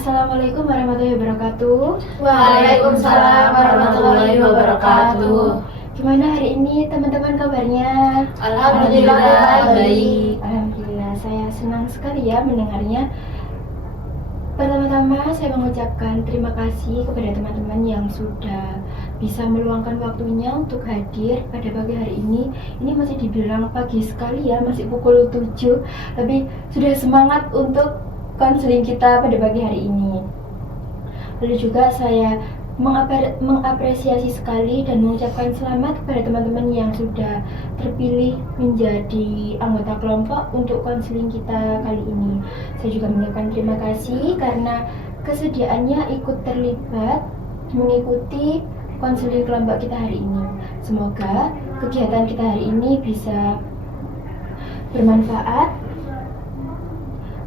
Assalamualaikum warahmatullahi wabarakatuh. Waalaikumsalam warahmatullahi wabarakatuh. Gimana hari ini teman-teman kabarnya? Alhamdulillah baik. Alhamdulillah, saya senang sekali ya mendengarnya. Pertama-tama saya mengucapkan terima kasih kepada teman-teman yang sudah bisa meluangkan waktunya untuk hadir pada pagi hari ini. Ini masih dibilang pagi sekali ya, masih pukul 7, tapi sudah semangat untuk konseling kita pada pagi hari ini. Lalu juga saya mengapresiasi sekali dan mengucapkan selamat kepada teman-teman yang sudah terpilih menjadi anggota kelompok untuk konseling kita kali ini. Saya juga mengucapkan terima kasih karena kesediaannya ikut terlibat mengikuti konseling kelompok kita hari ini. Semoga kegiatan kita hari ini bisa bermanfaat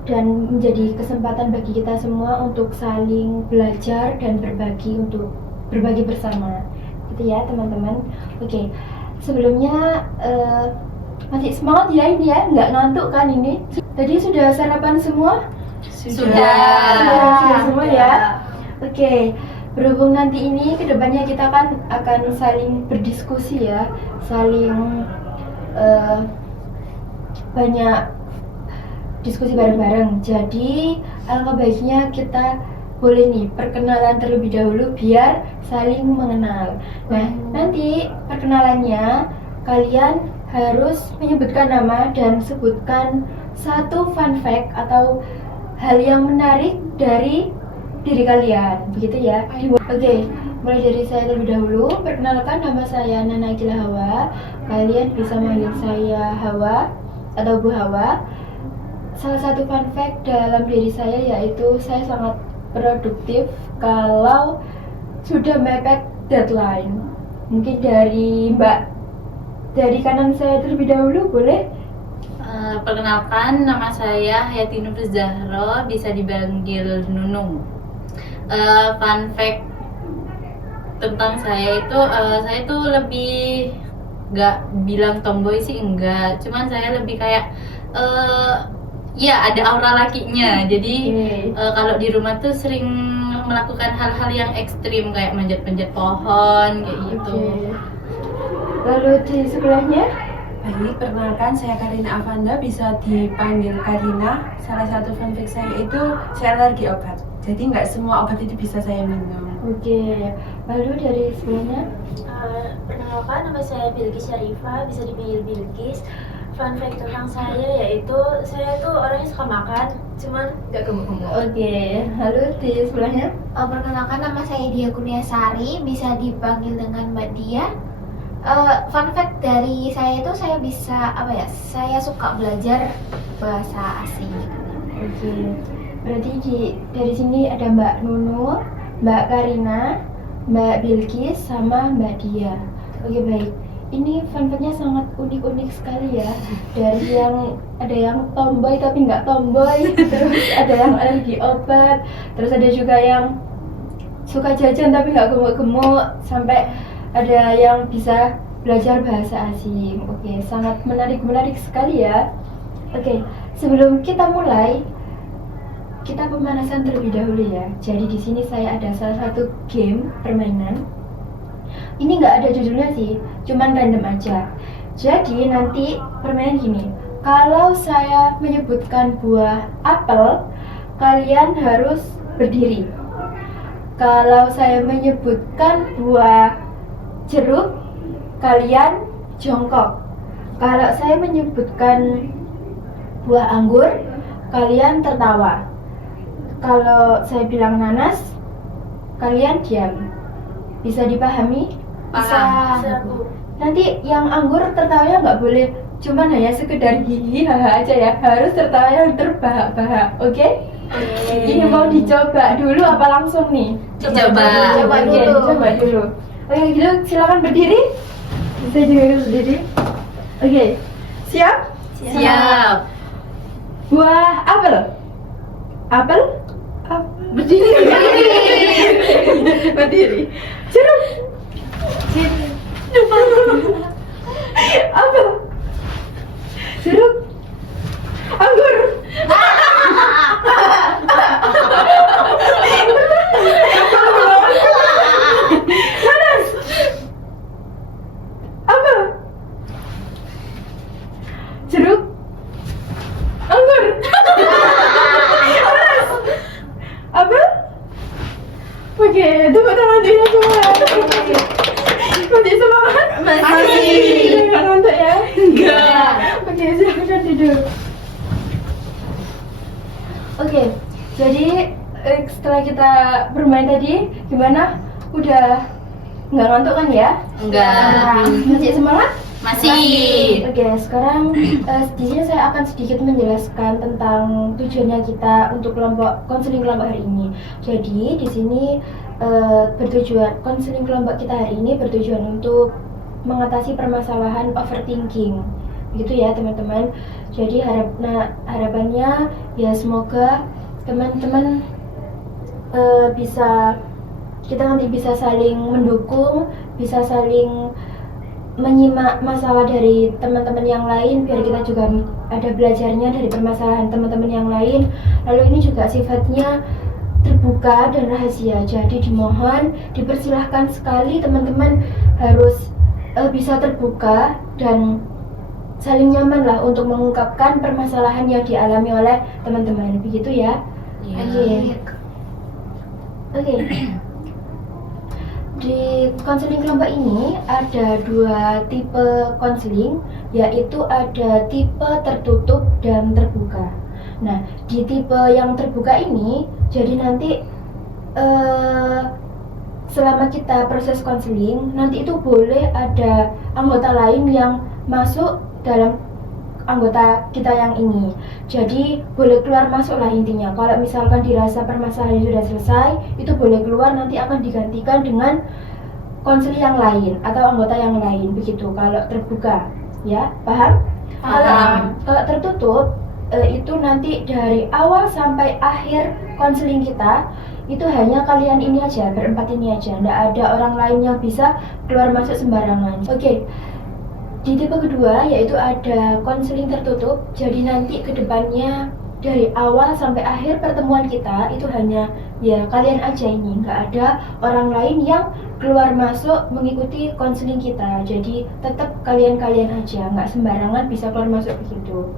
dan menjadi kesempatan bagi kita semua untuk saling belajar dan berbagi bersama, gitu ya teman-teman. Oke, sebelumnya masih semangat ya ini ya, nggak ngantuk kan ini? Tadi sudah sarapan semua? Sudah semua ya. Oke, berhubung nanti ini kedepannya kita kan akan saling berdiskusi ya, saling banyak diskusi bareng-bareng. Jadi alangkah baiknya kita boleh nih perkenalan terlebih dahulu biar saling mengenal. Nah, nanti perkenalannya kalian harus menyebutkan nama dan sebutkan satu fun fact atau hal yang menarik dari diri kalian. Begitu ya. Oke, mulai dari saya terlebih dahulu. Perkenalkan, nama saya Nana Akila Hawa. Kalian bisa manggil saya Hawa atau Bu Hawa. Salah satu fun fact dalam diri saya yaitu saya sangat produktif kalau sudah mepet deadline. Mungkin dari kanan saya terlebih dahulu, boleh? Perkenalkan, nama saya Hayati Nur Zahro, bisa dipanggil Nunung. Fun fact tentang saya itu lebih nggak bilang tomboy sih, enggak, cuman saya lebih kayak ya ada aura lakinya. Jadi kalau di rumah tuh sering melakukan hal-hal yang ekstrim kayak manjat-manjat pohon kayak gitu. Lalu di sebelahnya? Baik, perkenalkan saya Karina Avanda, bisa dipanggil Karina. Salah satu fun fact saya itu saya alergi obat. Jadi nggak semua obat itu bisa saya minum. Oke, lalu dari sebelahnya? Perkenalkan, nama saya Bilqis Syarifah, bisa dipanggil Bilqis. Fun fact tentang saya yaitu saya tuh orangnya suka makan, cuman nggak gemuk-gemuk. Oke, lalu di sebelahnya? Perkenalkan, nama saya Dia Kurniasari, bisa dipanggil dengan Mbak Dia. Fun fact dari saya itu saya suka belajar bahasa asing. Oke, berarti dari sini ada Mbak Nunu, Mbak Karina, Mbak Bilqis, sama Mbak Dia. Oke, baik. Ini fun fact-nya sangat unik-unik sekali ya. Dari yang ada yang tomboy tapi nggak tomboy, terus ada yang alergi obat, terus ada juga yang suka jajan tapi nggak gemuk-gemuk, sampai ada yang bisa belajar bahasa asing. Oke, sangat menarik sekali ya. Oke, sebelum kita mulai, kita pemanasan terlebih dahulu ya. Jadi di sini saya ada salah satu game permainan. Ini nggak ada judulnya sih, cuman random aja. Jadi nanti permainan gini, kalau saya menyebutkan buah apel, kalian harus berdiri. Kalau saya menyebutkan buah jeruk, kalian jongkok. Kalau saya menyebutkan buah anggur, kalian tertawa. Kalau saya bilang nanas, kalian diam. Bisa dipahami? Paham. Nanti yang anggur tertawanya nggak boleh cuman hanya sekedar hihi haha aja ya, harus tertawa yang terbahak-bahak. Oke? Ini mau dicoba dulu apa langsung nih? Coba dulu. Oke, gitu silakan berdiri. Bisa juga berdiri. Oke, siap? Siap. Buah apel. Apel? Berdiri. Berdiri. Jeruk. Apel. Jeruk. Anggur. Oke, tepuk tangan dulu semua. Masih semangat? Masih. Nggak ngantuk ya? Enggak. Oke, silahkan tidur. Oke, jadi setelah kita bermain tadi, gimana? Udah nggak ngantuk kan ya? Enggak. Masih semangat? Masih. Oke, sekarang di sini saya akan sedikit menjelaskan tentang tujuannya kita untuk kelompok konseling kelompok hari ini. Jadi di sini konseling kelompok kita hari ini bertujuan untuk mengatasi permasalahan overthinking, gitu ya teman-teman. Jadi harapannya ya semoga teman-teman kita nanti bisa saling mendukung, bisa saling menyimak masalah dari teman-teman yang lain biar kita juga ada belajarnya dari permasalahan teman-teman yang lain. Lalu ini juga sifatnya terbuka dan rahasia, jadi dimohon dipersilahkan sekali teman-teman harus bisa terbuka dan saling nyaman lah untuk mengungkapkan permasalahan yang dialami oleh teman-teman, begitu ya. Iya. Oke. Di konseling kelompok ini ada 2 tipe konseling, yaitu ada tipe tertutup dan terbuka. Nah, di tipe yang terbuka ini, jadi nanti selama kita proses konseling, nanti itu boleh ada anggota lain yang masuk dalam anggota kita yang ini. Jadi boleh keluar masuk lah intinya. Kalau misalkan dirasa permasalahan sudah selesai, itu boleh keluar, nanti akan digantikan dengan konseling yang lain atau anggota yang lain, begitu. Kalau terbuka, ya paham? Kalau tertutup itu nanti dari awal sampai akhir konseling kita itu hanya kalian ini aja, berempat ini aja, nggak ada orang lain yang bisa keluar masuk sembarangan. Oke. Di tipe kedua yaitu ada konseling tertutup, jadi nanti kedepannya dari awal sampai akhir pertemuan kita itu hanya ya kalian aja ini, nggak ada orang lain yang keluar masuk mengikuti konseling kita. Jadi tetap kalian-kalian aja, nggak sembarangan bisa keluar masuk begitu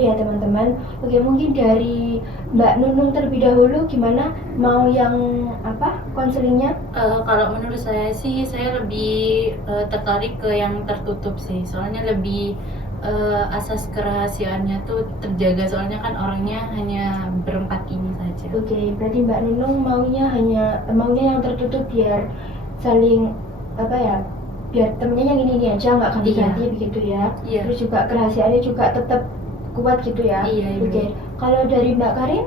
ya teman-teman. Oke, mungkin dari Mbak Nunung terlebih dahulu, gimana mau yang apa konselingnya? Kalau menurut saya sih, saya lebih tertarik ke yang tertutup sih, soalnya lebih asas kerahasiaannya tuh terjaga, soalnya kan orangnya hanya berempat ini saja. Oke, berarti Mbak Nunung maunya yang tertutup biar saling biar temennya yang ini aja, nggak ganti-ganti begitu ya. Iya. Terus juga kerahasiaannya juga tetap kuat gitu ya. Iya. Oke, kalau dari Mbak Karin?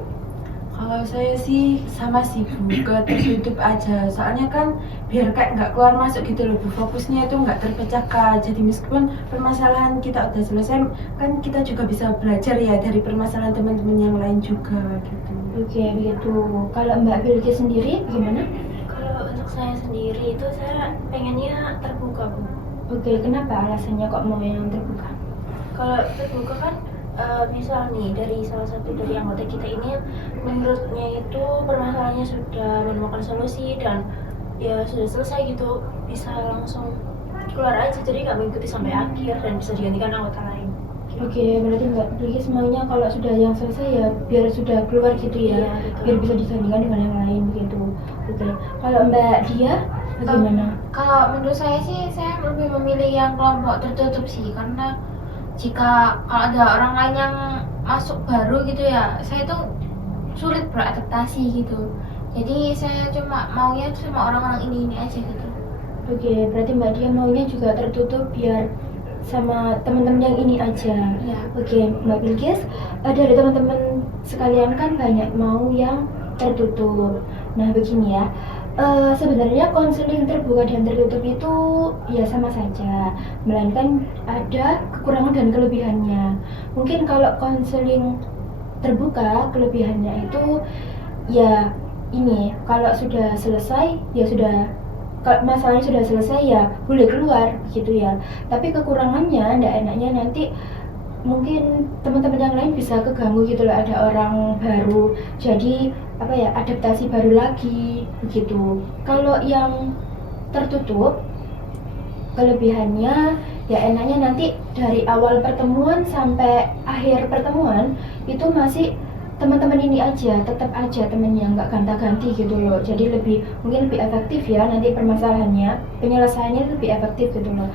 Kalau saya sih sama sih Bu, ke tertutup aja. Soalnya kan biar kayak nggak keluar masuk gitu loh Bu, fokusnya itu nggak terpecahkan. Jadi meskipun permasalahan kita udah selesai, kan kita juga bisa belajar ya dari permasalahan teman-teman yang lain juga gitu. Oke, begitu. Kalau Mbak Bilki sendiri gimana? Kalau untuk saya sendiri itu saya pengennya terbuka Bu. Oke, kenapa alasannya kok mau yang terbuka? Kalau terbuka kan misal nih dari salah satu dari anggota kita ini menurutnya itu permasalahannya sudah menemukan solusi dan ya sudah selesai gitu, bisa langsung keluar aja, jadi nggak mengikuti sampai akhir dan bisa digantikan anggota lain. Oke, berarti Mbak Bilki semuanya kalau sudah yang selesai ya biar sudah keluar gitu ya, Iya, betul. biar bisa disandingkan dengan yang lain begitu. Oke, kalau Mbak Dia bagaimana? Kalau menurut saya sih, saya lebih memilih yang kelompok tertutup sih, karena jika kalau ada orang lain yang masuk baru gitu ya, saya tuh sulit beradaptasi gitu. Jadi saya cuma maunya sama orang-orang ini aja gitu. Oke, berarti Mbak Dia maunya juga tertutup biar sama teman-teman yang ini aja. Ya. Oke, Mbak Bilkis, dari teman-teman sekalian kan banyak mau yang tertutup. Nah, begini ya. Sebenarnya konseling terbuka dan tertutup itu ya sama saja, melainkan ada kekurangan dan kelebihannya. Mungkin kalau konseling terbuka, kelebihannya itu ya ini, kalau sudah selesai ya sudah, kalau masalahnya sudah selesai ya boleh keluar gitu ya. Tapi kekurangannya, ndak enaknya nanti mungkin teman-teman yang lain bisa keganggu gitu loh, ada orang baru, jadi adaptasi baru lagi begitu. Kalau yang tertutup, kelebihannya ya enaknya nanti dari awal pertemuan sampai akhir pertemuan itu masih teman-teman ini aja, tetap aja temennya, nggak gonta-ganti gitu loh. Jadi mungkin lebih efektif ya nanti permasalahannya, penyelesaiannya lebih efektif gitu loh.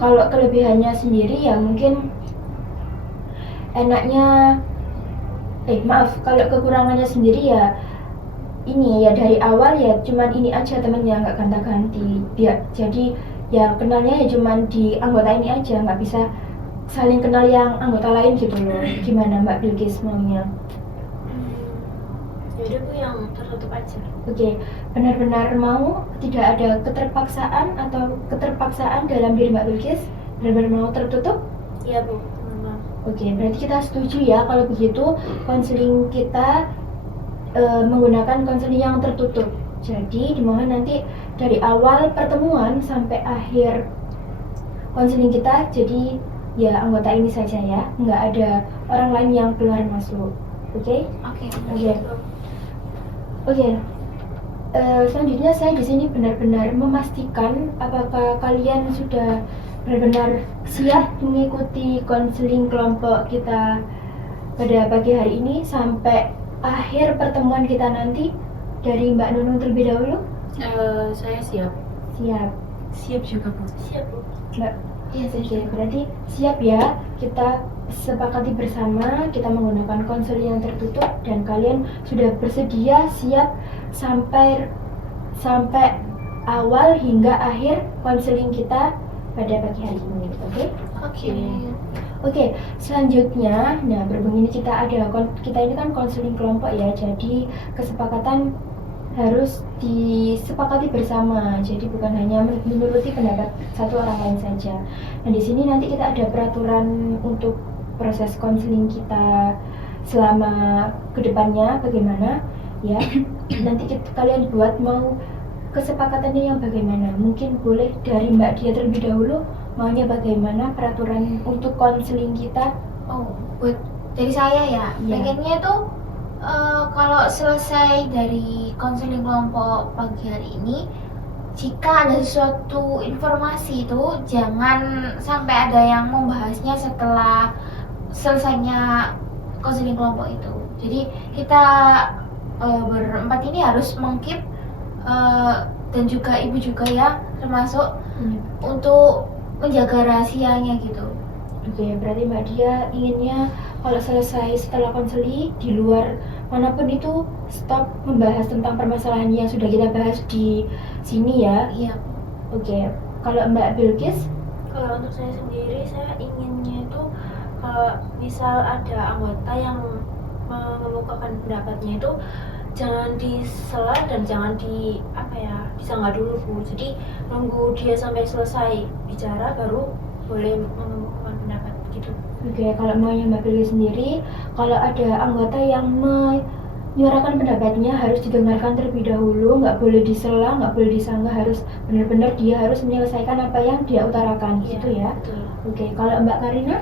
Kalau kelebihannya sendiri ya mungkin enaknya, kalau kekurangannya sendiri ya ini ya dari awal ya cuman ini aja temennya, nggak gonta-ganti. Jadi ya kenalnya ya cuman di anggota ini aja, nggak bisa saling kenal yang anggota lain gitu loh. Gimana Mbak Bilkis maunya? Yaudah Bu, yang tertutup aja. Oke, benar-benar mau tidak ada keterpaksaan dalam diri Mbak Bilkis? Benar-benar mau tertutup? Iya Bu, memang. Oke, berarti kita setuju ya kalau begitu konseling kita menggunakan konseling yang tertutup. Jadi dimohon nanti dari awal pertemuan sampai akhir konseling kita jadi ya anggota ini saja ya, nggak ada orang lain yang keluar masuk. Oke? Oke. Oke. Selanjutnya saya di sini benar-benar memastikan apakah kalian sudah benar-benar siap mengikuti konseling kelompok kita pada pagi hari ini sampai akhir pertemuan kita nanti. Dari Mbak Nunung terlebih dahulu. Saya siap. Siap. Siap juga Bu. Siap Bu. Mbak. Iya, oke. Berarti siap ya. Kita sepakati bersama kita menggunakan konseling yang tertutup dan kalian sudah bersedia siap sampai awal hingga akhir konseling kita pada pagi hari ini. Oke? Oke, selanjutnya, nah berhubung ini kita ini kan konseling kelompok ya, jadi kesepakatan harus disepakati bersama, jadi bukan hanya menuruti pendapat satu orang lain saja. Nah di sini nanti kita ada peraturan untuk proses konseling kita selama kedepannya bagaimana ya. Nanti kalian buat mau kesepakatannya yang bagaimana. Mungkin boleh dari Mbak Dia terlebih dahulu, maunya bagaimana peraturan untuk konseling kita. Oh, buat dari saya ya, pengennya tuh kalau selesai dari konseling kelompok pagi hari ini, jika ada sesuatu informasi itu jangan sampai ada yang membahasnya setelah selesainya konseling kelompok itu. Jadi kita berempat ini harus mengkeep dan juga ibu juga ya termasuk untuk menjaga rahasianya gitu. Oke, berarti Mbak Dia inginnya kalau selesai setelah konseling di luar manapun itu stop membahas tentang permasalahan yang sudah kita bahas di sini ya. Iya. Oke, kalau Mbak Bilkis? Kalau untuk saya sendiri, saya inginnya itu kalau misal ada anggota yang mengemukakan pendapatnya itu jangan disela dan jangan disanggah dulu Bu. Jadi nunggu dia sampai selesai bicara baru boleh mengemukakan pendapat gitu. Oke, kalau maunya Mbak Bilkis sendiri, kalau ada anggota yang menyuarakan pendapatnya harus didengarkan terlebih dahulu, nggak boleh disela, nggak boleh disanggah, harus benar-benar dia harus menyelesaikan apa yang dia utarakan gitu ya. Betul. Oke, kalau Mbak Karina?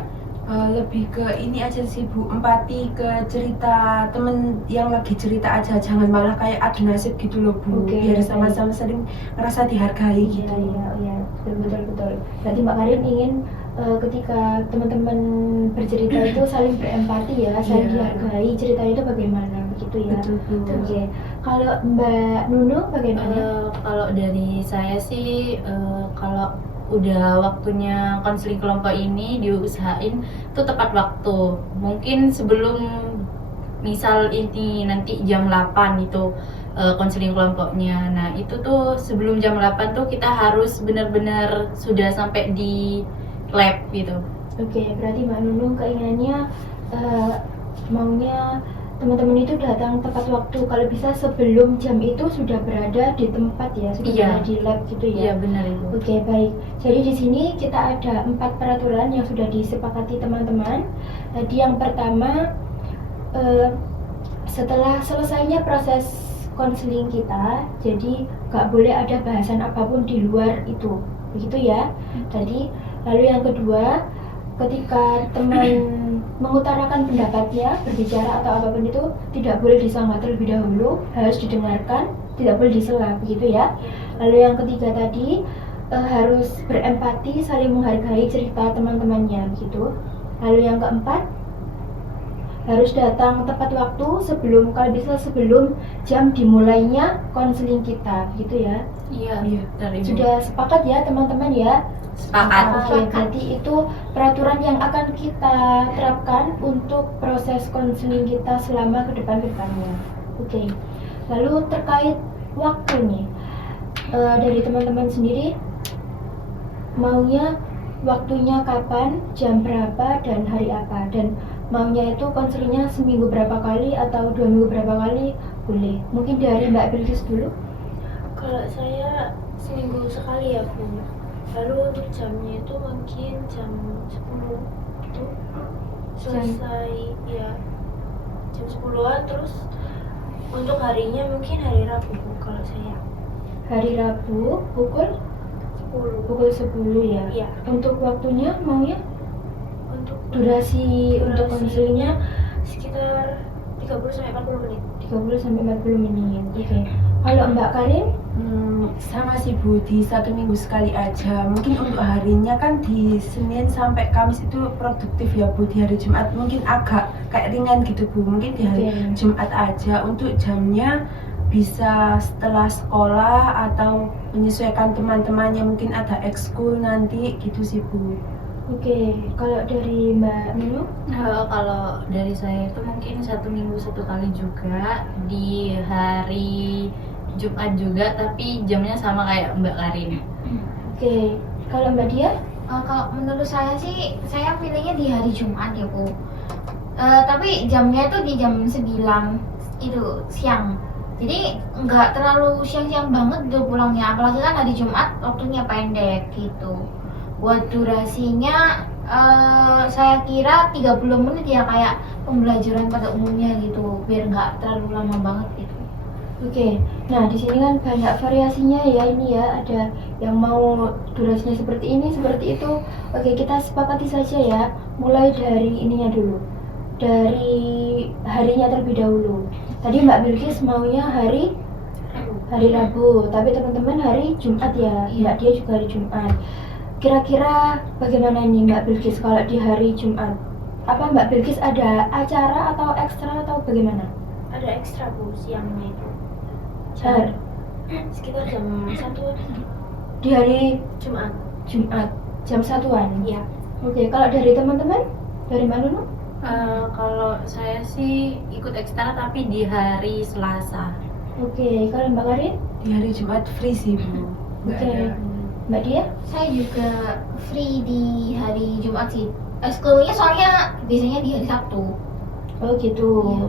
Lebih ke ini aja sih Bu, empati ke cerita temen yang lagi cerita aja, jangan malah kayak adu nasib gitu loh Bu. Oke, Biar sama-sama saling ngerasa dihargai gitu. Iya, betul. Berarti Mbak Karin ingin ketika teman-teman bercerita itu saling berempati ya, saling dihargai, ceritanya itu bagaimana begitu ya. Betul Bu. Oke, kalau Mbak Nunung bagaimana? Kalau dari saya sih, kalau udah waktunya konseling kelompok ini diusahain tuh tepat waktu. Mungkin sebelum misal ini nanti jam 8 itu konseling kelompoknya. Nah, itu tuh sebelum jam 8 tuh kita harus benar-benar sudah sampai di lab gitu. Oke, berarti Mbak Nunung keinginannya maunya teman-teman itu datang tepat waktu, kalau bisa sebelum jam itu sudah berada di tempat ya, sudah berada di lab gitu ya. Iya benar Ibu. Oke, baik. Jadi di sini kita ada 4 peraturan yang sudah disepakati teman-teman. Jadi yang pertama, setelah selesainya proses konseling kita, jadi nggak boleh ada bahasan apapun di luar itu, begitu ya. Jadi lalu yang kedua, ketika teman mengutarakan pendapatnya, berbicara atau apapun itu tidak boleh disanggah terlebih dahulu, harus didengarkan, tidak boleh disela, begitu ya. Lalu yang ketiga tadi harus berempati, saling menghargai cerita teman-temannya, begitu. Lalu yang keempat, harus datang tepat waktu kalau bisa sebelum jam dimulainya konseling kita, gitu ya. Iya, Iya. dari Ibu. Sudah sepakat ya teman-teman ya? Sepakat. Oke, berarti itu peraturan yang akan kita terapkan untuk proses konseling kita selama kedepannya. Oke, lalu terkait waktu nih, dari teman-teman sendiri maunya waktunya kapan, jam berapa, dan hari apa, dan maunya itu konselingnya seminggu berapa kali atau 2 minggu berapa kali boleh. Mungkin dari Mbak Bilkis dulu. Kalau saya seminggu sekali ya Bu. Lalu untuk jamnya itu mungkin jam 10 itu selesai ya jam 10-an. Terus untuk harinya mungkin hari Rabu Bu, kalau saya Hari Rabu pukul 10. 10 ya. Iya. Untuk waktunya maunya Untuk durasi untuk konselingnya sekitar 30-40 menit. 30-40 menit. Oke. Kalau Mbak Karin? Sama sih Bu, di 1 minggu sekali aja. Mungkin untuk harinya kan di Senin sampai Kamis itu produktif ya Bu. Di hari Jumat mungkin agak kayak ringan gitu Bu. Mungkin di hari Oke. Jumat aja. Untuk jamnya bisa setelah sekolah atau menyesuaikan teman-temannya, mungkin ada ekskul nanti gitu sih Bu. Oke. Kalau dari Mbak Nunu? Kalau dari saya itu mungkin 1 minggu 1 kali juga, di hari Jumat juga, tapi jamnya sama kayak Mbak Karin. Oke. Kalau Mbak Dia? Kalau menurut saya sih, saya pilihnya di hari Jumat ya Bu. Tapi jamnya itu di jam 9 itu siang. Jadi nggak terlalu siang-siang banget tuh pulangnya. Apalagi kan hari Jumat waktunya pendek gitu. Buat durasinya saya kira 30 menit ya, kayak pembelajaran pada umumnya gitu. Biar nggak terlalu lama banget gitu. Oke, nah di sini kan banyak variasinya ya, ini ya, ada yang mau durasinya seperti ini, seperti itu. Oke, kita sepakati saja ya, mulai dari ininya dulu, dari harinya terlebih dahulu. Tadi Mbak Bilkis maunya hari Rabu, tapi teman-teman hari Jumat ya, Mbak Dia juga hari Jumat. Kira-kira bagaimana ini Mbak Bilkis kalau di hari Jumat? Apa Mbak Bilkis ada acara atau ekstra atau bagaimana? Ada ekstra Bu siangnya itu. Har- Sekitar jam 1 Di hari Jumat. Jumat jam 1-an. Iya. Oke, kalau dari teman-teman, dari mana Nunu? Kalau saya sih ikut ekstra tapi di hari Selasa. Oke, kalau Mbak Karin? Di hari Jumat free sih Bu. Nggak Oke. ada. Mbak Dia? Saya juga free di hari Jumat sih. Ekskulnya soalnya biasanya di hari Sabtu. Oh gitu. Iya.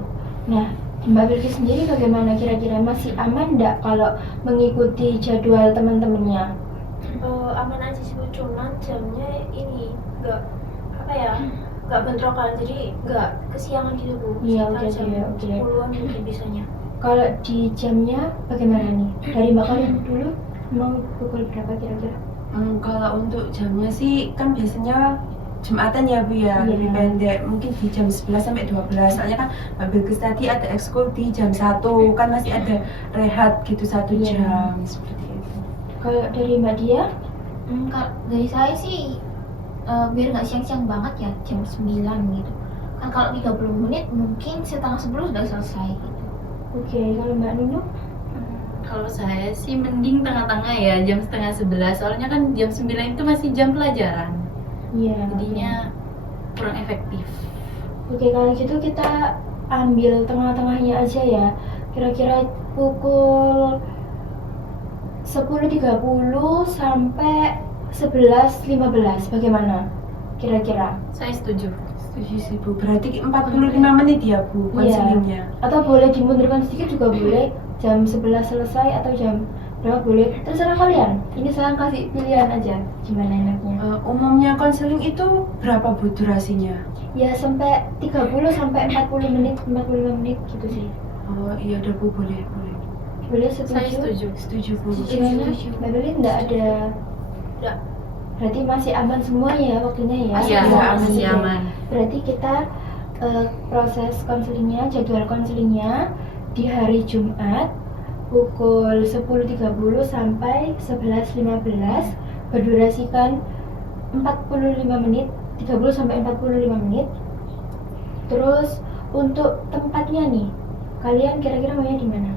Nah, Mbak Bilkis sendiri bagaimana kira-kira, masih aman nggak kalau mengikuti jadwal teman-temannya? Aman aja sih Bu, cuman jamnya ini nggak bentrokan, jadi nggak kesiangan gitu Bu. Iya, Sekitar oke, jam oke. 10-an mungkin bisanya. Kalau di jamnya bagaimana nih? Dari Mbak Karin dulu, mau pukul berapa kira-kira? Kalau untuk jamnya sih kan biasanya Jumatan ya Bu ya, Iya. lebih pendek, mungkin di jam 11 sampai 12. Soalnya kan Mbak Bilkis tadi ada ekskul di jam 1, kan masih ada rehat gitu 1 Iya. jam seperti itu. Kalau dari Mbak Dia? Kalau dari saya sih biar nggak siang-siang banget ya, jam 9 gitu. Kan kalau 30 menit mungkin setengah 10 sudah selesai gitu. Oke, kalau Mbak Nunu? Kalau saya sih mending tengah-tengah ya, jam setengah 11. Soalnya kan jam 9 itu masih jam pelajaran. Iya. Jadinya kurang efektif. Oke, kalau gitu kita ambil tengah-tengahnya aja ya. Kira-kira pukul 10.30 sampai 11.15. Bagaimana? Kira-kira? Saya setuju. Setuju sih Bu, berarti 45 menit ya Bu konselingnya. Atau boleh dimundurkan sedikit juga boleh. Jam 11 selesai atau jam berapa boleh. Terserah kalian. Ini saya kasih pilihan aja. Gimana enaknya? Umumnya konseling itu berapa Bu durasinya? Ya sampai 30 sampai 40 menit, 45 menit gitu sih. Oh iya udah Bu, boleh. Boleh Saya setuju? setuju. Setuju Bu. Gimana? Mbak Belin nggak ada? Nggak. Berarti masih aman semua ya waktunya ya? Iya, masih Oke. aman. Berarti kita proses konselingnya, jadwal konselingnya di hari Jumat pukul 10.30 sampai 11.15, berdurasikan 45 menit, 30 sampai 45 menit. Terus Untuk tempatnya nih, kalian kira-kira maunya di mana?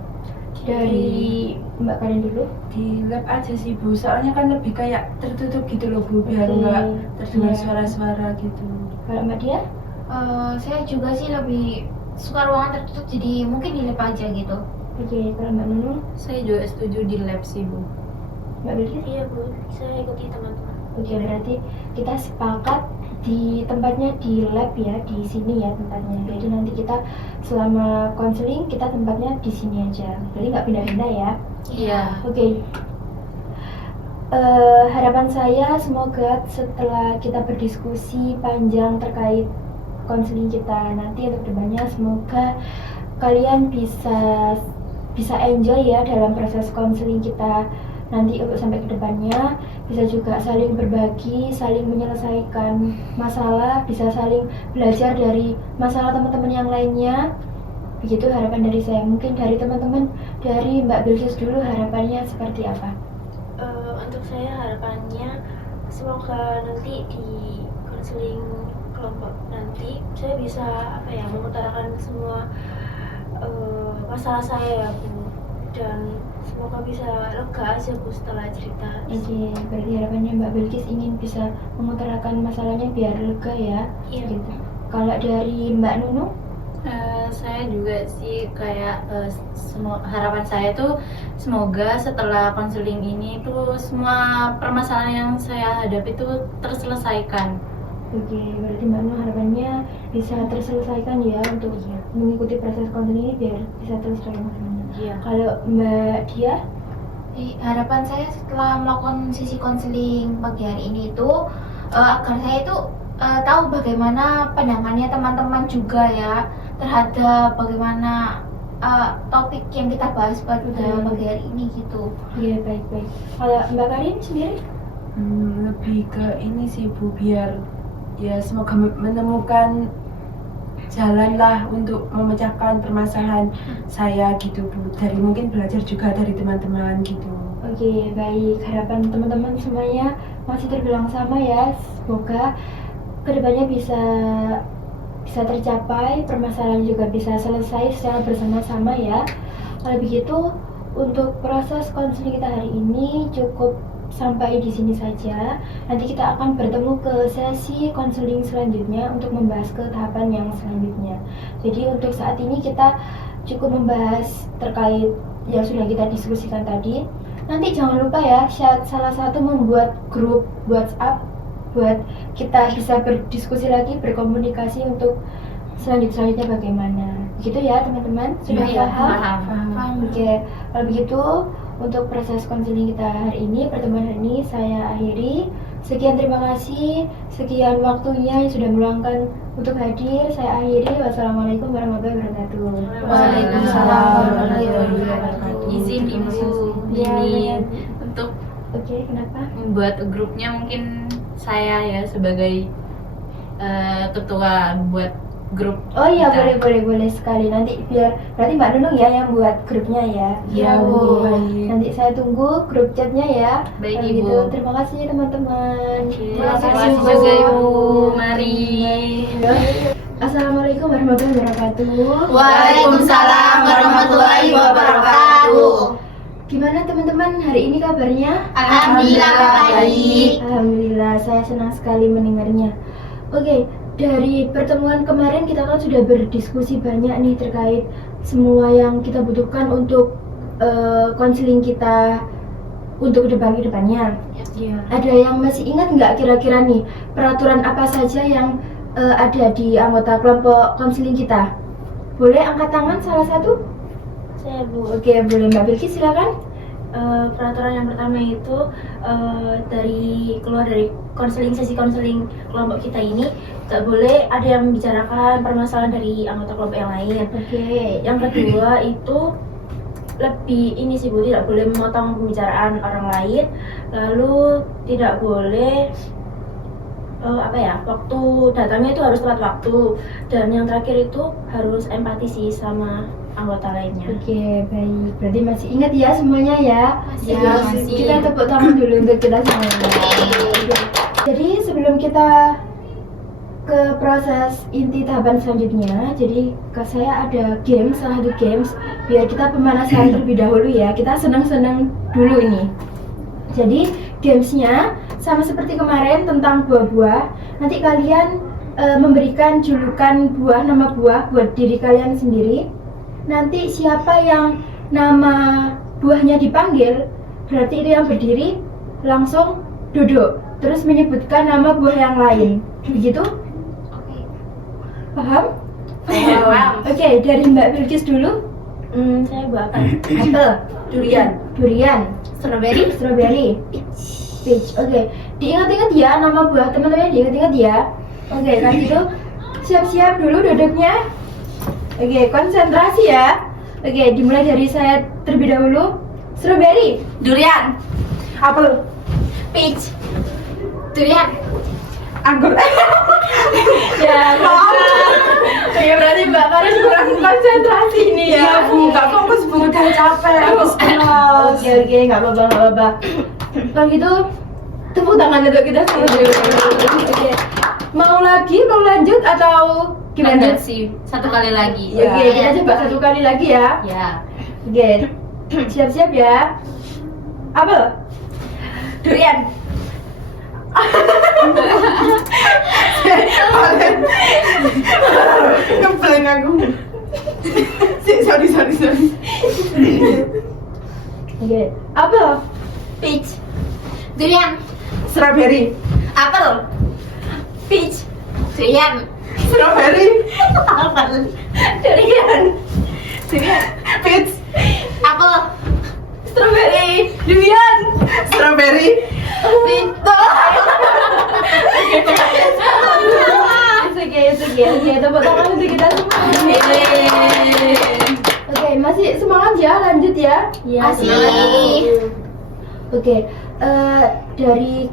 Dari Mbak kalian dulu. Di lab aja sih Bu, soalnya kan lebih kayak tertutup gitu loh Bu, biar Oke. nggak terdengar Iya. suara-suara gitu. Kalau Mbak Dia? Saya juga sih lebih suka ruangan tertutup, jadi mungkin di lab aja gitu. Oke, kalau Mbak Nunung, Saya juga setuju di lab sih, Bu. Mbak Bilkis? Iya Bu, saya ikuti teman-teman. Oke, berarti kita sepakat di tempatnya di lab ya, di sini ya tempatnya. Jadi nanti kita selama konseling kita tempatnya di sini aja. Jadi nggak pindah-pindah ya. Iya. Oke. Harapan saya semoga setelah kita berdiskusi panjang terkait konseling kita nanti untuk depannya, semoga kalian bisa enjoy ya dalam proses konseling kita nanti untuk sampai ke depannya, bisa juga saling berbagi, saling menyelesaikan masalah, bisa saling belajar dari masalah teman-teman yang lainnya. Begitu harapan dari saya. Mungkin dari teman-teman, dari Mbak Bilkis dulu, harapannya seperti apa? Untuk saya harapannya semoga nanti di konseling kelompok nanti saya bisa mengutarakan semua masalah saya ya Bu, dan semoga bisa lega aja Bu setelah cerita. Oke, berarti harapannya Mbak Bilkis ingin bisa mengutarakan masalahnya biar lega ya. Iya. Gitu. Kalau dari Mbak Nunung? Saya juga sih kayak harapan saya tuh semoga setelah konseling ini tuh semua permasalahan yang saya hadapi tuh terselesaikan. Oke, berarti Mbak Nunung harapannya bisa terselesaikan ya untuk mengikuti proses konseling ini biar bisa terselesaikan masalahnya. Iya. Kalau Mbak Dia? Harapan saya setelah melakukan sesi konseling pagi hari ini itu agar saya itu tahu bagaimana pandangannya teman-teman juga ya terhadap bagaimana topik yang kita bahas pada pagi hari ini gitu. Iya, baik-baik. Kalau Mbak Karin sendiri? Lebih ke ini sih Bu, biar ya semoga menemukan jalan lah untuk memecahkan permasalahan saya gitu Bu, dari mungkin belajar juga dari teman-teman gitu. Oke, baik. Harapan teman-teman semuanya masih terbilang sama ya. Semoga kedepannya bisa tercapai, permasalahan juga bisa selesai secara bersama-sama ya. Kalau begitu, untuk proses konseling kita hari ini cukup sampai di sini saja. Nanti kita akan bertemu ke sesi konseling selanjutnya untuk membahas ke tahapan yang selanjutnya. Jadi untuk saat ini kita cukup membahas terkait yang sudah kita diskusikan tadi. Nanti jangan lupa ya, salah satu membuat grup WhatsApp buat kita bisa berdiskusi lagi, berkomunikasi untuk selanjutnya bagaimana. Begitu ya teman-teman, sudah Iya, paham? paham. Oke, kalau begitu untuk proses konseling kita hari ini, pertemuan hari ini saya akhiri. Sekian terima kasih, sekian waktunya yang sudah meluangkan untuk hadir. Saya akhiri. Wassalamualaikum warahmatullahi wabarakatuh. Waalaikumsalam warahmatullahi wabarakatuh. Izin Ibu Iya, ini iya. untuk Oke, kenapa? membuat grupnya, mungkin saya ya sebagai ketua buat grup. Oh iya, kita. boleh sekali. Nanti berarti Mbak Nunung ya yang buat grupnya ya. Iya, Bu. Nanti saya tunggu grup chatnya ya. Baik, Kalau Ibu. gitu, terima kasih teman-teman. Terima kasih juga Ibu. Mari. Assalamualaikum warahmatullahi wabarakatuh. Waalaikumsalam warahmatullahi wabarakatuh. Gimana teman-teman hari ini kabarnya? Alhamdulillah baik. Alhamdulillah, saya senang sekali mendengarnya. Oke, dari pertemuan kemarin kita kan sudah berdiskusi banyak nih terkait semua yang kita butuhkan untuk konseling kita untuk kedepannya. Iya. Ada yang masih ingat nggak kira-kira nih peraturan apa saja yang ada di anggota kelompok konseling kita? Boleh angkat tangan salah satu? Saya Bu. Oke, boleh Mbak Bilkis silakan. Peraturan yang pertama itu keluar dari sesi konseling kelompok kita ini nggak boleh ada yang membicarakan permasalahan dari anggota kelompok yang lain. Oke. Yang kedua itu lebih ini sih Bu, tidak boleh memotong pembicaraan orang lain, lalu tidak boleh waktu datangnya itu harus tepat waktu, dan yang terakhir itu harus empati sih sama anggota lainnya. Oke, baik. Berarti masih ingat ya semuanya ya? Masih. Ya, Oke, masih. kita tepuk tangan dulu untuk kita semuanya. Oke. Jadi sebelum kita ke proses inti tahapan selanjutnya. Jadi ke saya ada games, salah satu games biar kita pemanasan terlebih dahulu ya. Kita senang-senang dulu ini. Jadi gamesnya sama seperti kemarin tentang buah-buah. Nanti kalian memberikan julukan buah, nama buah buat diri kalian sendiri. Nanti siapa yang nama buahnya dipanggil, berarti itu yang berdiri langsung duduk, terus menyebutkan nama buah yang lain. Begitu? Paham? Paham. Oke, dari Mbak Bilkis dulu. Saya buat apa? Apel, durian, strawberry, peach. Oke, diingat-ingat ya nama buah teman-teman, diingat-ingat ya. Oke, kan gitu. Siap-siap dulu duduknya. Oke, konsentrasi ya. Oke, dimulai dari saya terlebih dahulu. Strawberry, Durian, apel, Peach. Durian. Anggur. ya. Oke, berarti Mbak Karin kurang konsentrasi nih ya. Iya Bu, gak fokus Bu, udah capek habis kelas. Oke, nggak apa-apa. Kalau gitu, tepuk tangan untuk kita semua dulu. Oke, mau lanjut atau gimana? lanjut sih, satu kali lagi. Iya. Oke, kita coba satu kali lagi ya. Ya. Oke, siap-siap ya. Apel, Durian. Ngeblank aku. Sorry. oke, apel, Peach. Durian. Strawberry. Apel. Peach. Durian. Strawberry. Apel. Durian. Durian. Peach. Apel. Strawberry. Durian. Strawberry. Peach. Oke, tepuk tangan untuk kita semua. Oke, masih semangat ya, lanjut ya. Masih. Oke, dari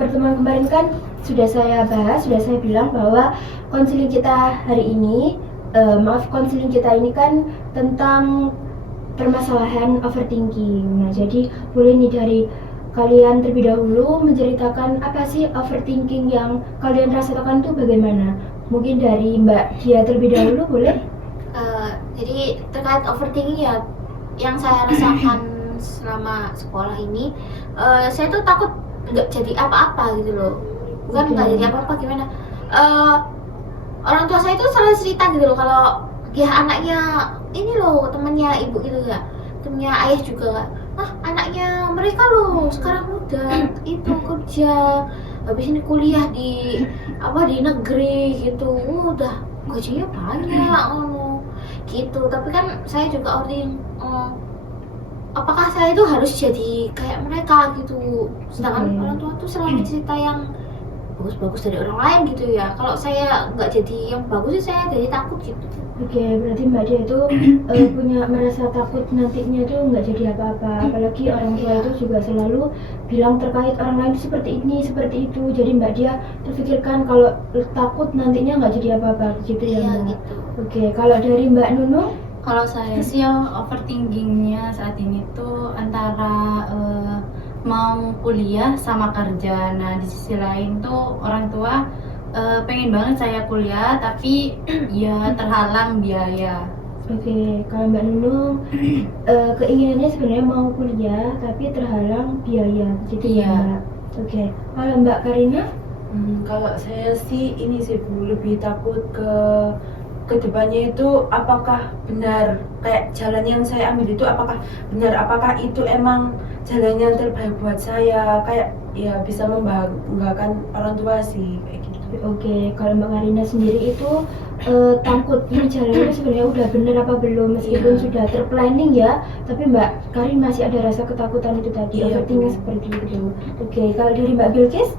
pertemuan kemarin kan sudah saya bahas, sudah saya bilang bahwa konseling kita hari ini, konseling kita ini kan tentang permasalahan overthinking. Nah, jadi boleh nih dari kalian terlebih dahulu menceritakan apa sih overthinking yang kalian rasakan itu bagaimana? Mungkin dari Mbak Dia terlebih dahulu boleh? Jadi terkait overthinking ya, yang saya rasakan selama sekolah ini, saya tuh takut nggak jadi apa-apa gitu loh. Bukan nggak jadi apa-apa gimana? Orang tua saya tuh selalu cerita gitu loh kalau ya anaknya ini loh temannya ibu gitu ya, temannya ayah juga kan. Anaknya mereka loh sekarang udah itu kerja, habis ini kuliah di negeri gitu, udah gajinya banyak gitu. Tapi kan saya juga ordin, apakah saya itu harus jadi kayak mereka gitu, sedangkan orang tua tuh selalu cerita yang bagus-bagus dari orang lain gitu ya. Kalau saya nggak jadi yang bagus sih saya jadi takut gitu. Oke, berarti Mbak Dia itu punya merasa takut nantinya tuh nggak jadi apa-apa. Apalagi orang tua itu juga selalu bilang terkait orang lain seperti ini, seperti itu. Jadi Mbak Dia terfikirkan kalau takut nantinya nggak jadi apa-apa gitu ya Iya Mbak. gitu. Oke, kalau dari Mbak Nunung? Kalau saya sih yang overthinkingnya saat ini tuh antara mau kuliah sama kerja. Nah, di sisi lain tuh orang tua pengen banget saya kuliah, tapi ya terhalang biaya. Oke, kalau Mbak Nunung keinginannya sebenarnya mau kuliah tapi terhalang biaya, gitu ya Iya. Mbak. Oke, kalau Mbak Karina? Kalau saya sih ini sih Bu, lebih takut ke depannya itu apakah benar kayak jalan yang saya ambil itu apakah benar, apakah itu emang jalan yang terbaik buat saya, kayak ya bisa membanggakan orang tua sih kayak gitu. Oke, kalau Mbak Karina sendiri itu takut ini jalannya sebenarnya udah bener apa belum, meskipun Iya. sudah terplanning ya, tapi Mbak Karin masih ada rasa ketakutan itu tadi, Iya, overthinking Bu. seperti itu. Oke, kalau dari Mbak Bilkis?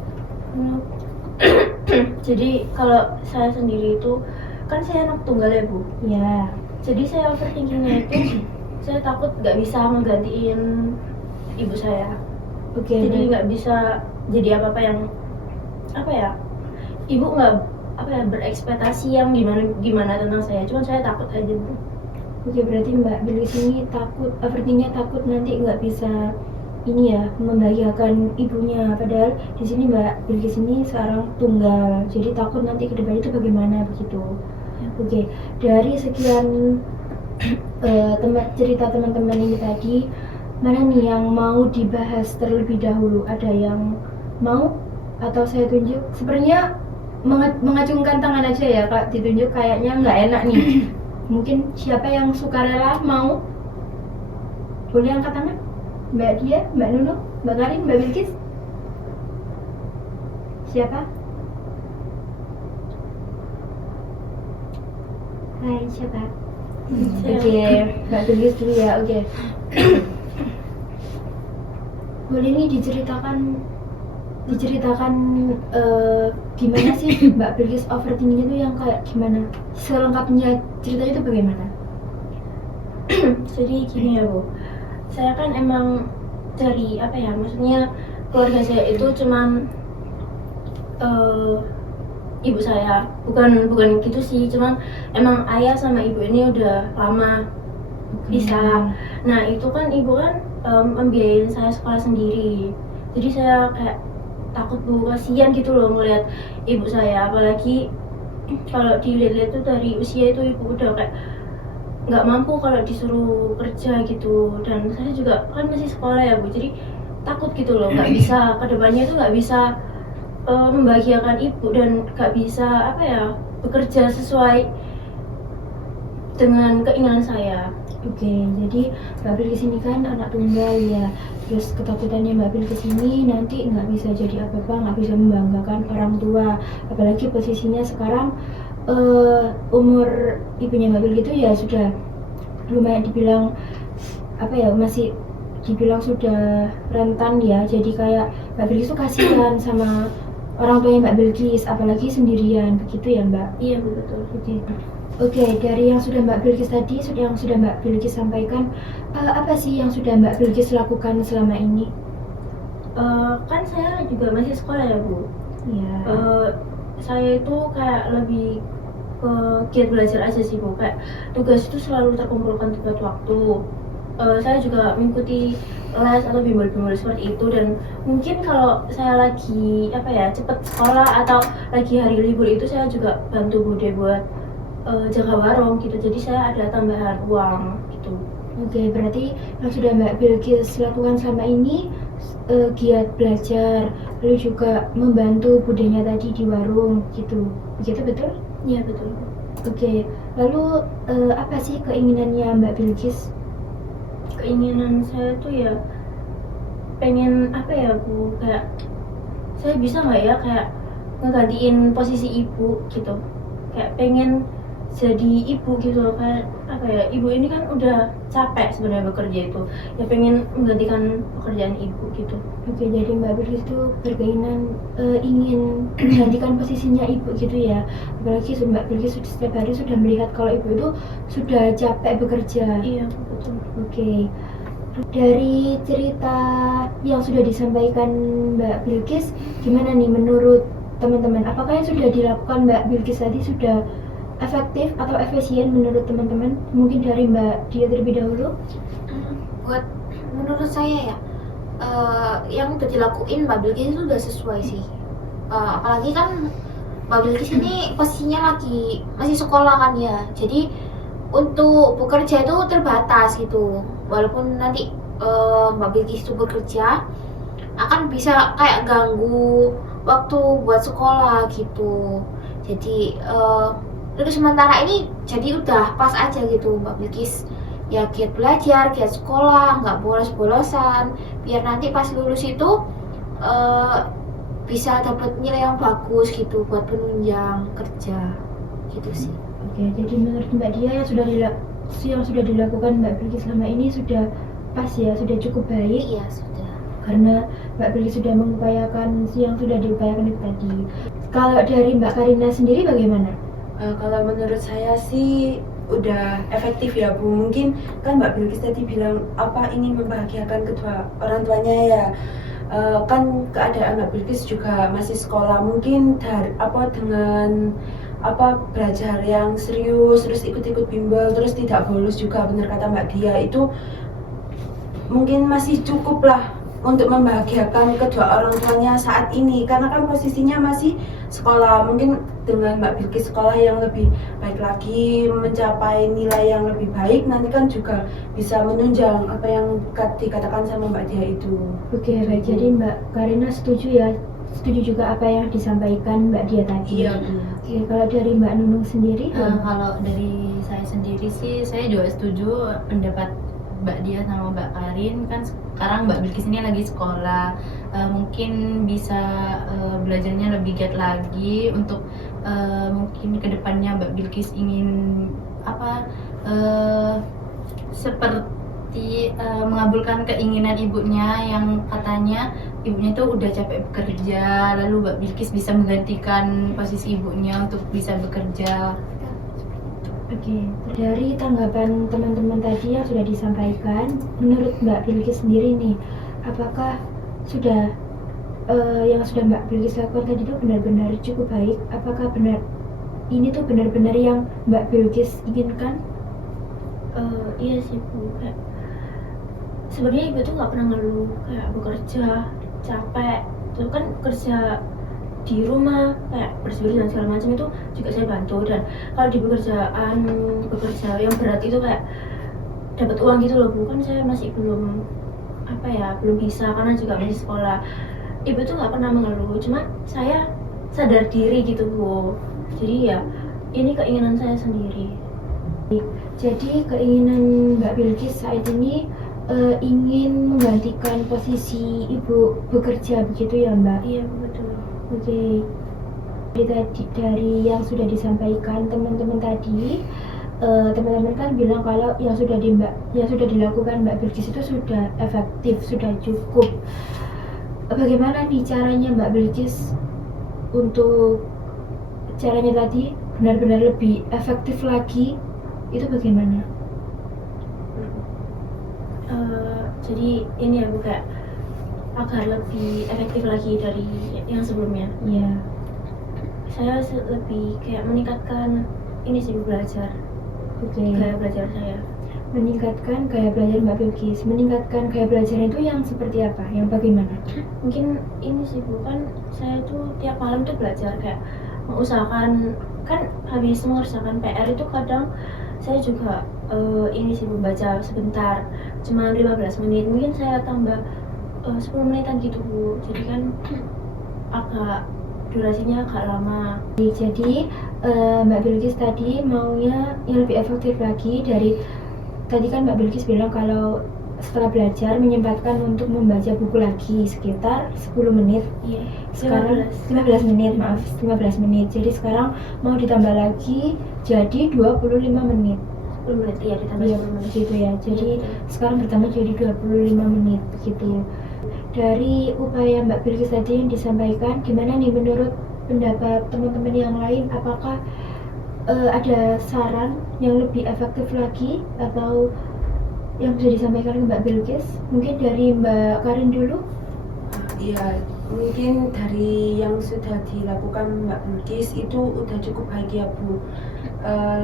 Jadi kalau saya sendiri itu kan saya anak tunggal ya Bu. Ya. Jadi saya overthinkingnya itu saya takut nggak bisa menggantiin ibu saya. Oke. Jadi nggak bisa jadi apa-apa yang ibu nggak berekspektasi yang gimana tentang saya. Cuman saya takut aja Bu. Oke, berarti Mbak Bilkis ini takut, overthinkingnya takut nanti nggak bisa ini ya membahagiakan ibunya, padahal di sini Mbak Bilkis ini seorang tunggal, jadi takut nanti ke depan itu bagaimana begitu. Oke, dari sekian cerita teman-teman ini tadi, mana nih yang mau dibahas terlebih dahulu? Ada yang mau atau saya tunjuk? Sebenarnya mengacungkan tangan aja ya Kak, ditunjuk kayaknya nggak enak nih. Mungkin siapa yang sukarela mau? Boleh angkat tangan? Mbak Dia, Mbak Nunu, Mbak Karin, Mbak Bilkis? Siapa? Hai, siapa? Oke, Mbak Bilkis dulu ya, oke. Boleh nih diceritakan gimana sih Mbak Bilkis overthinkingnya tuh yang kayak gimana? Selengkapnya ceritanya itu bagaimana? Jadi gini ya Bu, saya kan emang dari maksudnya keluarga saya itu cuman ibu saya, bukan gitu sih, cuman emang ayah sama ibu ini udah lama pisah. Nah itu kan ibu kan membiayain saya sekolah sendiri, jadi saya kayak takut Bu, kasihan gitu loh ngeliat ibu saya, apalagi kalau dilihat-lihat tuh dari usia itu ibu udah kayak nggak mampu kalau disuruh kerja gitu, dan saya juga kan masih sekolah ya Bu, jadi takut gitu loh, nggak bisa kedepannya itu nggak bisa membahagiakan ibu dan nggak bisa bekerja sesuai dengan keinginan saya. Oke, jadi Mbak Bilkis ini kan anak tunggal ya, terus ketakutannya Mbak Bilkis ini nanti nggak bisa jadi apa-apa, nggak bisa membanggakan orang tua, apalagi posisinya sekarang umur ibunya Mbak Bilkis itu ya sudah lumayan dibilang masih dibilang sudah rentan ya, jadi kayak Mbak Bilkis tuh kasihan sama orang tuanya Mbak Bilkis, apalagi sendirian begitu ya Mbak? Iya betul. Oke, dari yang sudah Mbak Bilkis tadi, yang sudah Mbak Bilkis sampaikan, apa sih yang sudah Mbak Bilkis lakukan selama ini? Kan saya juga masih sekolah ya Bu. Iya. Saya itu kayak lebih ke giat belajar aja sih Bu, kayak tugas itu selalu terkumpulkan tepat waktu. Saya juga mengikuti les atau bimbel-bimbel seperti itu, dan mungkin kalau saya lagi cepet sekolah atau lagi hari libur itu saya juga bantu Bude buat jaga warung gitu, jadi saya ada tambahan uang gitu. Oke, berarti yang sudah Mbak Bilkis lakukan selama ini giat belajar, lalu juga membantu budenya tadi di warung gitu, begitu betul? Iya betul. Oke, lalu apa sih keinginannya Mbak Bilkis? Keinginan saya tuh ya pengen Bu, kayak saya bisa nggak ya kayak ngegantiin posisi ibu gitu, kayak pengen jadi ibu gitu loh, kayak ibu ini kan udah capek sebenarnya bekerja itu, ya pengen menggantikan pekerjaan ibu gitu. Oke, jadi Mbak Bilkis itu berkeinginan ingin menggantikan posisinya ibu gitu ya, apalagi Mbak Bilkis setiap hari sudah melihat kalau ibu itu sudah capek bekerja. Iya betul. Oke, dari cerita yang sudah disampaikan Mbak Bilkis, gimana nih menurut teman-teman? Apakah yang sudah dilakukan Mbak Bilkis tadi sudah efektif atau efisien menurut teman-teman? Mungkin dari Mbak Dia terlebih dahulu. Menurut saya ya, yang udah dilakuin Mbak Bilkis itu udah sesuai sih. Apalagi kan Mbak Bilkis ini posisinya lagi masih sekolah kan ya, jadi untuk bekerja itu terbatas gitu. Walaupun nanti Mbak Bilkis itu bekerja, akan bisa kayak ganggu waktu buat sekolah gitu. Jadi untuk sementara ini jadi udah pas aja gitu Mbak Bilkis ya, giat belajar, giat sekolah, nggak bolos-bolosan, biar nanti pas lulus itu bisa dapat nilai yang bagus gitu buat penunjang kerja gitu sih. Oke, jadi menurut Mbak Dia yang sudah dilakukan Mbak Bilkis selama ini sudah pas ya, sudah cukup baik. Iya sudah. Karena Mbak Bilkis sudah mengupayakan yang sudah diupayakan itu tadi. Kalau dari Mbak Karina sendiri bagaimana? Kalau menurut saya sih udah efektif ya Bu. Mungkin kan Mbak Bilkis tadi bilang ingin membahagiakan kedua orang tuanya ya. Kan keadaan Mbak Bilkis juga masih sekolah, mungkin dengan belajar yang serius, terus ikut-ikut bimbel, terus tidak bolos juga, benar kata Mbak Dia, itu mungkin masih cukup lah untuk membahagiakan kedua orang tuanya saat ini, karena kan posisinya masih sekolah. Mungkin dengan Mbak Bilkis sekolah yang lebih baik lagi, mencapai nilai yang lebih baik, nanti kan juga bisa menunjang apa yang dikatakan sama Mbak Dia itu. Oke, baik. Jadi Mbak Karina setuju ya? Setuju juga apa yang disampaikan Mbak Dia tadi? Iya, Bu. Oke, kalau dari Mbak Nunung sendiri? Kalau dari saya sendiri sih, saya juga setuju pendapat Mbak Dia sama Mbak Karin. Kan sekarang Mbak Bilkis ini lagi sekolah, mungkin bisa belajarnya lebih giat lagi untuk mungkin kedepannya Mbak Bilkis ingin seperti mengabulkan keinginan ibunya yang katanya ibunya tuh udah capek bekerja, lalu Mbak Bilkis bisa menggantikan posisi ibunya untuk bisa bekerja. Oke, dari tanggapan teman-teman tadi yang sudah disampaikan, menurut Mbak Bilkis sendiri nih, apakah sudah yang sudah Mbak Bilkis lakukan tadi itu benar-benar cukup baik? Apakah benar ini tuh benar-benar yang Mbak Bilkis inginkan? Iya sih Bu, kayak sebenarnya ibu tuh nggak pernah ngeluh kayak bekerja capek, itu kan kerja di rumah kayak bersih-bersih dan segala macam itu juga saya bantu. Dan kalau di bekerja yang berat itu kayak dapat uang gitu loh Bu, kan saya masih belum belum bisa karena juga masih sekolah. Ibu tuh nggak pernah mengeluh, cuma saya sadar diri gitu Bu, jadi ya ini keinginan saya sendiri. Jadi keinginan Mbak Bilkis saat ini ingin menggantikan posisi ibu bekerja, begitu ya Mbak? Iya betul. Oke. Dari yang sudah disampaikan teman-teman tadi, teman-teman kan bilang kalau yang sudah dilakukan Mbak Bilkis itu sudah efektif, sudah cukup. Bagaimana nih caranya Mbak Bilkis untuk caranya tadi benar-benar lebih efektif lagi? Itu bagaimana? Jadi ini ya Bu, kayak agar lebih efektif lagi dari yang sebelumnya. Iya. Saya lebih kayak meningkatkan ini sih Bu, belajar. Oke. Gaya belajar saya. Meningkatkan gaya belajar Mbak Bilkis. Meningkatkan gaya belajar itu yang seperti apa? Yang bagaimana? Mungkin ini sih Bu, kan saya tuh tiap malam tuh belajar kayak mengusahakan, kan habis mengerjakan PR itu kadang saya juga ini sih Bu, baca sebentar, cuma 15 menit, mungkin saya tambah 10 menitan gitu Bu, jadi kan agak durasinya agak lama. Jadi Mbak Bilkis tadi maunya yang lebih efektif lagi. Dari tadi kan Mbak Bilkis bilang kalau setelah belajar menyempatkan untuk membaca buku lagi sekitar 10 menit. Iya, Sekarang 15 menit, maaf, 15 menit. Jadi sekarang mau ditambah lagi jadi 25 menit. 10 menit, iya ditambah Iya, 10 menit. begitu ya. Jadi Iya, betul. sekarang bertambah jadi 25 menit begitu. Dari upaya Mbak Bilkis tadi yang disampaikan, gimana nih menurut pendapat teman-teman yang lain? Apakah ada saran yang lebih efektif lagi atau yang bisa disampaikan ke Mbak Bilkis? Mungkin dari Mbak Karin dulu. Iya, mungkin dari yang sudah dilakukan Mbak Bilkis itu udah cukup baik ya Bu.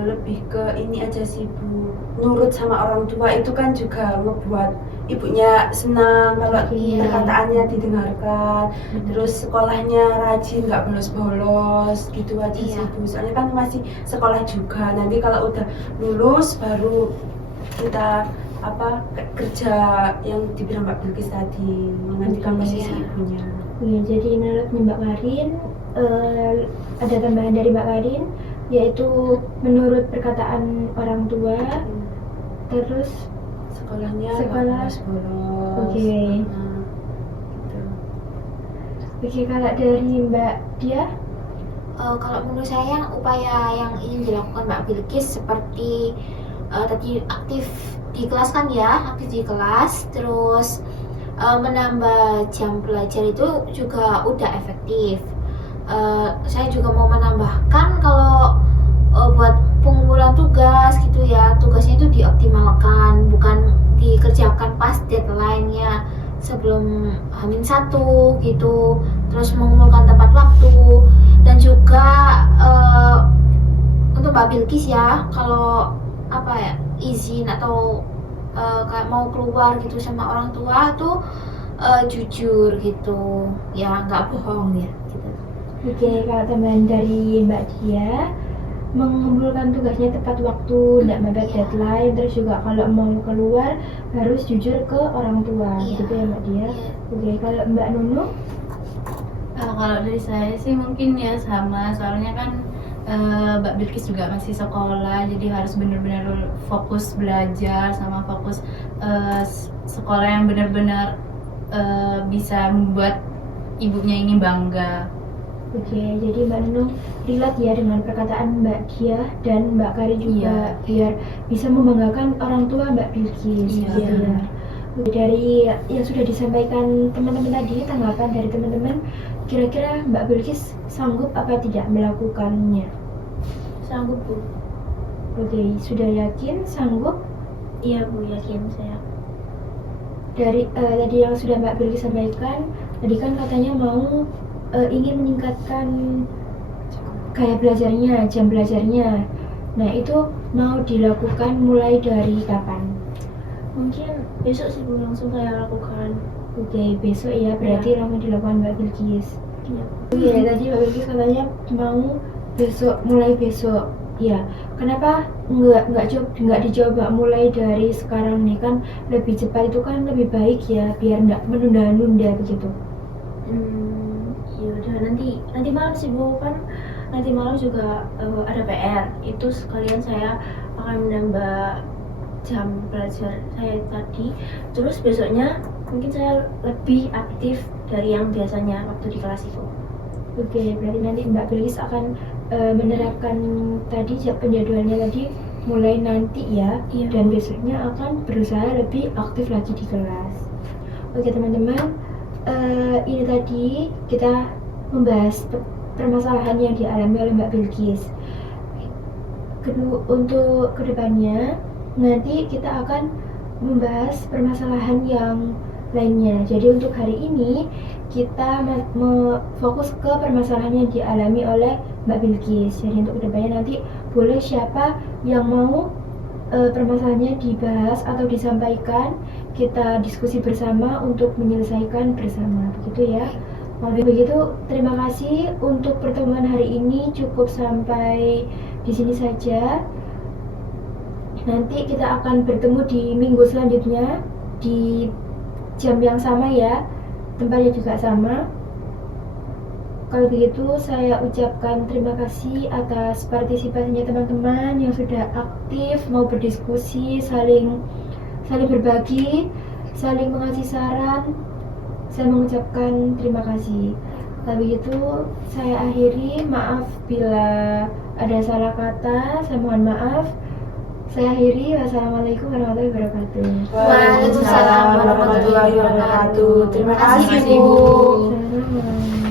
Lebih ke ini aja sih Bu, nurut sama orang tua itu kan juga ngebuat ibunya senang kalau Iya. perkataannya didengarkan. Terus sekolahnya rajin, nggak bolos-bolos gitu aja sih Iya. Bu. Soalnya kan masih sekolah juga, nanti kalau udah lulus baru kita kerja yang dibilang Mbak Bilkis tadi, menggantikan Oke, posisi iya. ibunya. Ya, jadi menurut Mbak Karin, ada tambahan dari Mbak Karin, yaitu menurut perkataan orang tua, terus Sekolahnya nggak Sekolah. bolos-bolos. Oke. Gitu. Oke, kalau dari Mbak Dia, Kalau menurut saya upaya yang ingin dilakukan Mbak Bilkis seperti tadi aktif di kelas kan ya, aktif di kelas, terus menambah jam belajar itu juga udah efektif. Saya juga mau menambahkan kalau buat pengumpulan tugas gitu ya, tugasnya itu dioptimalkan, bukan dikerjakan pas deadline-nya sebelum H-1 gitu, terus mengumpulkan tepat waktu. Dan juga untuk Mbak Bilkis ya, kalau izin atau kayak mau keluar gitu sama orang tua tuh jujur gitu, ya nggak bohong ya gitu. Oke, kalau teman dari Mbak Dia mengumpulkan tugasnya tepat waktu, tidak mepet deadline, terus juga kalau mau keluar harus jujur ke orang tua, Iya. gitu ya Mbak Dia. Iya. Oke, kalau Mbak Nunu, Kalau dari saya sih mungkin ya sama, soalnya kan Mbak Bilkis juga masih sekolah, jadi harus benar-benar fokus belajar sama fokus sekolah yang benar-benar bisa membuat ibunya ini bangga. oke, jadi Mbak Nunu relate ya dengan perkataan Mbak Dia dan Mbak Kari juga, biar bisa membanggakan orang tua Mbak Bilkis, Iya. gitu ya. Dari yang sudah disampaikan teman-teman tadi, tanggapan dari teman-teman, kira-kira Mbak Bilkis sanggup apa tidak melakukannya? Sanggup Bu? Oke, sudah yakin sanggup? Iya Bu, yakin saya. Dari tadi yang sudah Mbak Bilkis sampaikan, tadi kan katanya mau ingin meningkatkan gaya belajarnya, jam belajarnya. Nah, itu mau dilakukan mulai dari kapan? Mungkin besok sih Bu langsung saya lakukan. Oke, besok ya, berarti langsung dilakukan Mbak Bilkis. Iya. Oke, tadi Mbak Bilkis katanya mau besok, mulai besok. Ya, kenapa nggak dicoba mulai dari sekarang nih, kan lebih cepat itu kan lebih baik ya, biar nggak menunda-nunda begitu. Ya udah nanti malam sih Bu, kan nanti malam juga ada PR. Itu sekalian saya akan menambah jam belajar saya tadi. Terus besoknya mungkin saya lebih aktif dari yang biasanya waktu di kelas itu. Oke, berarti nanti Mbak Bilkis akan menerapkan tadi penjadwalannya tadi mulai nanti ya, Iya. dan besoknya akan berusaha lebih aktif lagi di kelas. Oke teman-teman, ini tadi kita membahas permasalahan yang dialami oleh Mbak Bilkis. Untuk kedepannya nanti kita akan membahas permasalahan yang lainnya. Jadi untuk hari ini kita fokus ke permasalahan yang dialami oleh Mbak Bilkis. Jadi untuk kedepannya nanti boleh siapa yang mau permasalahannya dibahas atau disampaikan, kita diskusi bersama untuk menyelesaikan bersama, begitu ya. Kalau begitu, terima kasih untuk pertemuan hari ini, cukup sampai di sini saja. Nanti kita akan bertemu di minggu selanjutnya di jam yang sama ya, tempatnya juga sama. Kalau begitu saya ucapkan terima kasih atas partisipasinya teman-teman yang sudah aktif mau berdiskusi, saling berbagi, saling mengasih saran. Saya mengucapkan terima kasih. Kalau begitu saya akhiri, maaf bila ada salah kata, saya mohon maaf. Saya akhiri, wassalamualaikum warahmatullahi wabarakatuh. Waalaikumsalam warahmatullahi wabarakatuh. Terima kasih Bu. Sama-sama.